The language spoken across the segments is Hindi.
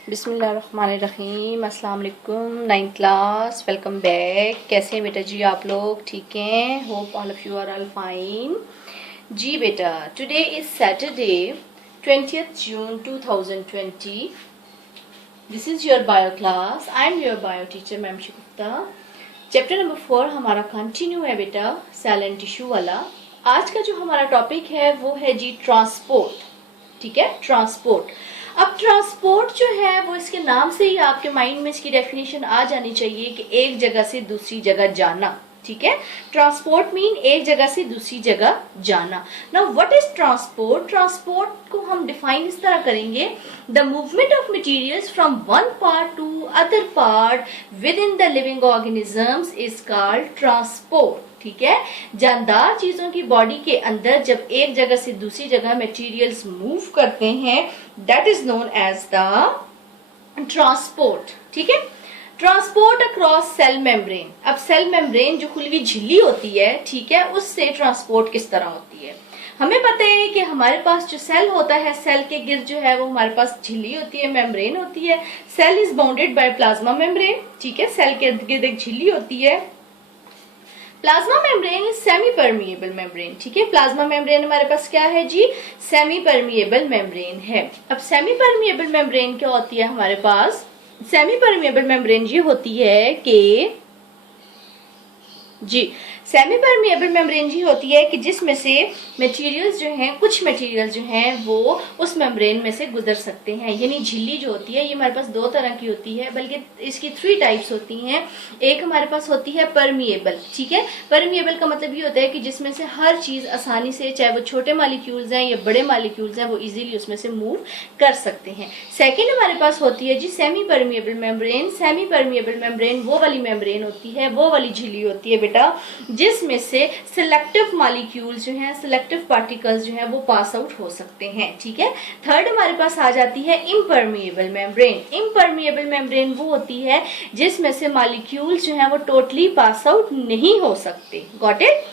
बिस्मिल्लाहिर्रहमानिर्रहीम। अस्सलाम वालेकुम। 9th class, welcome back. कैसे हैं बेटा जी आप लोग? ठीक हैं? Hope all of you are all fine. जी बेटा, today is Saturday 20th June 2020। This is your bio class. I am your bio teacher ma'am Shikufta. Chapter number 4 हमारा कंटिन्यू है बेटा, सेल एंड टिश्यू वाला। आज का जो हमारा टॉपिक है वो है जी ट्रांसपोर्ट। ठीक है, ट्रांसपोर्ट। अब ट्रांसपोर्ट जो है वो इसके नाम से ही आपके माइंड में इसकी डेफिनेशन आ जानी चाहिए कि एक जगह से दूसरी जगह जाना। ठीक है, ट्रांसपोर्ट मीन एक जगह से दूसरी जगह जाना। Now what is transport? Transport को हम डिफाइन इस तरह करेंगे, the movement of materials from one part to other part with in the living organisms is called transport. ठीक है, जानदार चीजों की बॉडी के अंदर जब एक जगह से दूसरी जगह मटेरियल्स मूव करते हैं, that is known as the transport. ठीक है, ट्रांसपोर्ट अक्रॉस सेल मेम्ब्रेन। अब सेल मेम्ब्रेन जो खुली हुई झिल्ली होती है, ठीक है, उससे ट्रांसपोर्ट किस तरह होती है? हमें पता है कि हमारे पास जो सेल होता है, सेल के गिर्द जो है वो हमारे पास झिल्ली होती है, मेम्ब्रेन होती है। Cell is bounded by plasma membrane. ठीक है, सेल के इर्द गिर्द एक झिल्ली होती है। Plasma membrane is semi permeable membrane. ठीक है, प्लाज्मा मेम्ब्रेन हमारे पास क्या है जी? सेमी परमिएबल मेम्ब्रेन है। अब सेमी परमिएबल मेम्ब्रेन क्या होती है हमारे पास? सेमी परमिएबल मेम्ब्रेन ये होती है कि जी सेमी परमिएबल मेम्ब्रेन जी होती है कि जिसमें से मटेरियल्स जो हैं, कुछ मटेरियल जो हैं वो उस मेम्ब्रेन में से गुजर सकते हैं। यानी झिल्ली जो होती है ये हमारे पास दो तरह की होती है, बल्कि इसकी 3 टाइप्स होती हैं। एक हमारे पास होती है परमिएबल। ठीक है, परमिएबल का मतलब ये होता है कि जिसमें से हर चीज आसानी से, चाहे वो छोटे मालिक्यूल्स हैं या बड़े मालिक्यूल्स हैं, वो इजीली उसमें से मूव कर सकते हैं। सेकेंड हमारे पास होती है जी semi permeable membrane. Semi permeable membrane वो वाली मेम्ब्रेन होती है, वो वाली झिल्ली होती है बेटा, जिसमें से सिलेक्टिव मॉलिक्यूल्स जो हैं, सिलेक्टिव पार्टिकल्स जो हैं वो पास आउट हो सकते हैं। ठीक है, थर्ड हमारे पास आ जाती है इम्परमिएबल मेम्ब्रेन। इम्परमिएबल मेम्ब्रेन वो होती है जिसमें से मॉलिक्यूल्स जो हैं वो टोटली पास आउट नहीं हो सकते। Got it?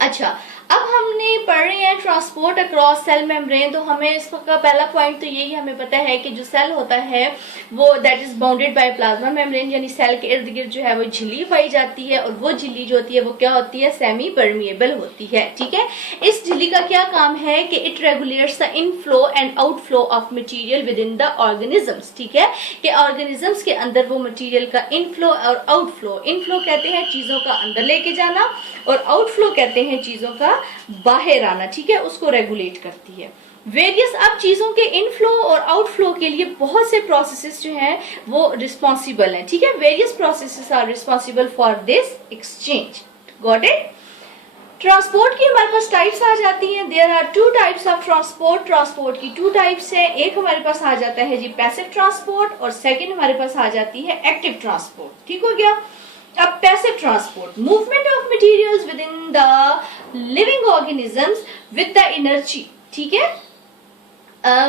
अच्छा, अब हमने पढ़ रहे हैं ट्रांसपोर्ट अक्रॉस सेल मेम्ब्रेन। तो हमें इसका पहला पॉइंट तो यही हमें पता है कि जो सेल होता है वो that is bounded by plasma membrane, यानी सेल के इर्द गिर्द जो है वो झिल्ली पाई जाती है, और वो झिल्ली जो होती है वो क्या होती है? सेमी परमिएबल होती है। ठीक है, इस झिल्ली का क्या काम है कि it regulates the inflow and outflow of material with in the organisms. ठीक है, कि ऑर्गेनिजम्स के अंदर वो मटीरियल का इनफ्लो और आउटफ्लो, इनफ्लो कहते हैं चीजों का अंदर लेके जाना, और आउटफ्लो कहते हैं चीजों का बाहर आना। ठीक है, उसको रेगुलेट करती है। वेरियस अब चीजों के इनफ्लो और आउटफ्लो के लिए बहुत से प्रोसेसेस जो हैं वो रिस्पॉन्सिबल हैं। ठीक है, various processes are responsible for this exchange. Got it? Transport की हमारे पास टाइप्स आ जाती हैं। There are 2 types of transport. Transport की 2 टाइप्स है। एक हमारे पास आ जाता है जी पैसिव ट्रांसपोर्ट, और सेकेंड हमारे पास आ जाती है एक्टिव ट्रांसपोर्ट। ठीक हो गया? अब passive transport, movement of materials with in the living organisms with the energy. ठीक है,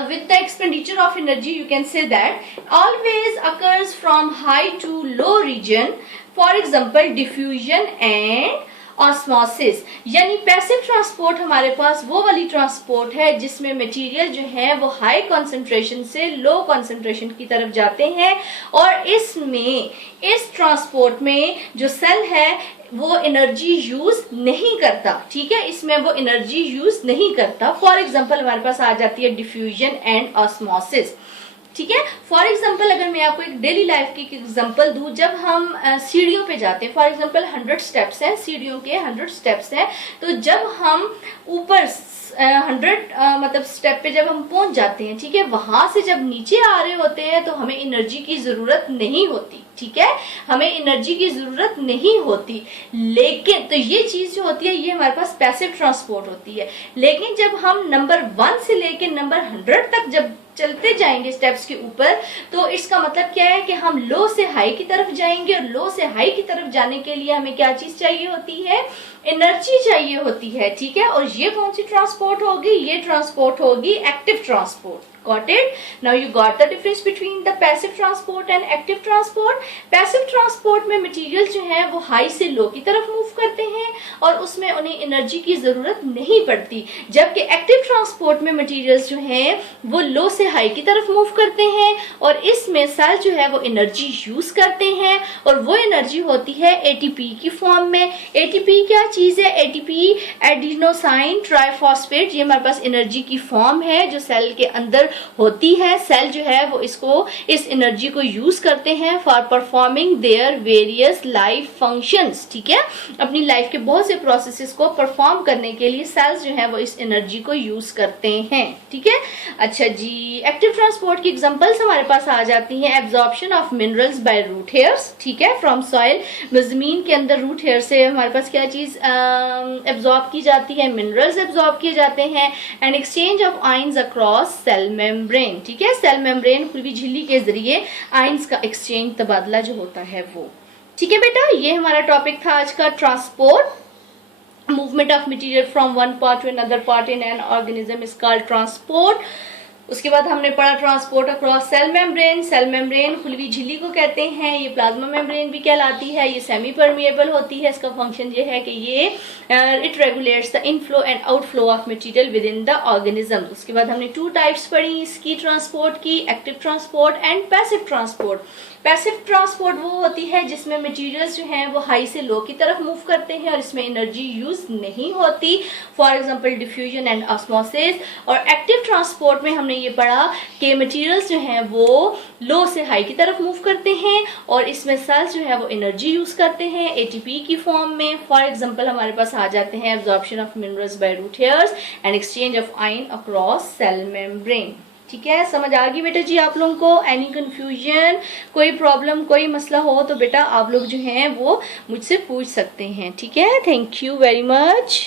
with the expenditure of energy, you can say that always occurs from high to low region, for example diffusion and osmosis. यानी पैसिव ट्रांसपोर्ट हमारे पास वो वाली ट्रांसपोर्ट है जिसमें मटेरियल जो है वो हाई कंसंट्रेशन से लो कंसंट्रेशन की तरफ जाते हैं, और इसमें इस ट्रांसपोर्ट में जो सेल है वो एनर्जी यूज नहीं करता। ठीक है, इसमें वो एनर्जी यूज नहीं करता। फॉर एग्जांपल हमारे पास आ जाती है डिफ्यूजन एंड ऑस्मोसिस। ठीक है, फॉर एग्जाम्पल अगर मैं आपको एक डेली लाइफ की एग्जाम्पल दूं, जब हम सीढ़ियों पे जाते हैं, फॉर एग्जाम्पल 100 स्टेप्स हैं, सीढ़ियों के 100 स्टेप्स हैं, तो जब हम ऊपर 100 मतलब स्टेप पे जब हम पहुंच जाते हैं, ठीक है, वहां से जब नीचे आ रहे होते हैं तो हमें एनर्जी की जरूरत नहीं होती। ठीक है, हमें एनर्जी की जरूरत नहीं होती, लेकिन तो ये चीज जो होती है ये हमारे पास पैसिव ट्रांसपोर्ट होती है। लेकिन जब हम नंबर 1 से लेके नंबर 100 तक जब चलते जाएंगे स्टेप्स के ऊपर, तो इसका मतलब क्या है कि हम लो से हाई की तरफ जाएंगे, और लो से हाई की तरफ जाने के लिए हमें क्या चीज चाहिए होती है? एनर्जी चाहिए होती है, ठीक है। और ये कौन सी ट्रांसपोर्ट होगी, ये ट्रांसपोर्ट होगी active transport. Got it? Now you got the difference between the passive transport and active transport. Passive transport में मटेरियल जो है वो हाई से लो की तरफ मूव करते हैं और उसमें उन्हें एनर्जी की जरूरत नहीं पड़ती, जबकि एक्टिव ट्रांसपोर्ट में मटेरियल्स जो हैं वो लो से हाई की तरफ मूव करते हैं और इसमें सेल जो है वो एनर्जी यूज करते हैं और वो एनर्जी होती है एटीपी की फॉर्म में। एटीपी क्या चीज है, एटीपी एडिनोसाइन ट्राइफॉस्फेट, ये हमारे पास एनर्जी की फॉर्म है जो सेल के अंदर होती है। सेल जो है वो इस एनर्जी को यूज करते हैं for performing their various life functions, ठीक है। अपनी लाइफ के बहुत से प्रोसेसेस को परफॉर्म करने के लिए सेल्स जो है वो इस एनर्जी को यूज करते हैं, ठीक है। अच्छा जी, एक्टिव ट्रांसपोर्ट की एग्जांपल्स हमारे पास आ जाती हैं। Absorption of minerals by root hairs, ठीक है, फ्रॉम सॉइल, जमीन के अंदर रूट हेयर से हमारे पास क्या चीज एब्जॉर्ब की जाती है, मिनरल्स एब्जॉर्ब किए जाते हैं। And exchange of ions across cell membrane, ठीक है, सेल मेम्ब्रेन खुली झिल्ली के जरिए आयंस का एक्सचेंज, तबादला जो होता है वो, ठीक है बेटा। ये हमारा टॉपिक था आज का, transport, movement of material from one part to another part in an organism is called transport. उसके बाद हमने पढ़ा transport across cell membrane. Cell membrane खुलवी झिल्ली को कहते हैं, ये प्लाज्मा मेम्ब्रेन भी कहलाती है, ये सेमी परमिएबल होती है। इसका फंक्शन ये है कि ये it regulates the inflow and outflow of material with in the organism. उसके बाद हमने 2 टाइप्स पढ़ी इसकी, ट्रांसपोर्ट की, active transport and passive transport. Passive transport वो होती है जिसमें मटेरियल्स जो हैं वो हाई से लो की तरफ मूव करते हैं और इसमें एनर्जी यूज नहीं होती, for example diffusion and osmosis. और एक्टिव ट्रांसपोर्ट में हमने ये पढ़ा कि मटेरियल्स जो हैं वो लो से हाई की तरफ मूव करते हैं और इसमें सेल्स जो है वो एनर्जी यूज करते हैं एटीपी की फॉर्म में। फॉर एग्जांपल हमारे पास आ जाते हैं absorption of minerals by root hairs and exchange of ion across cell membrane, ठीक है। समझ आ गई बेटा जी आप लोगों को? एनी कंफ्यूजन, कोई प्रॉब्लम, कोई मसला हो तो बेटा आप लोग जो हैं वो मुझसे पूछ सकते हैं, ठीक है। Thank you very much.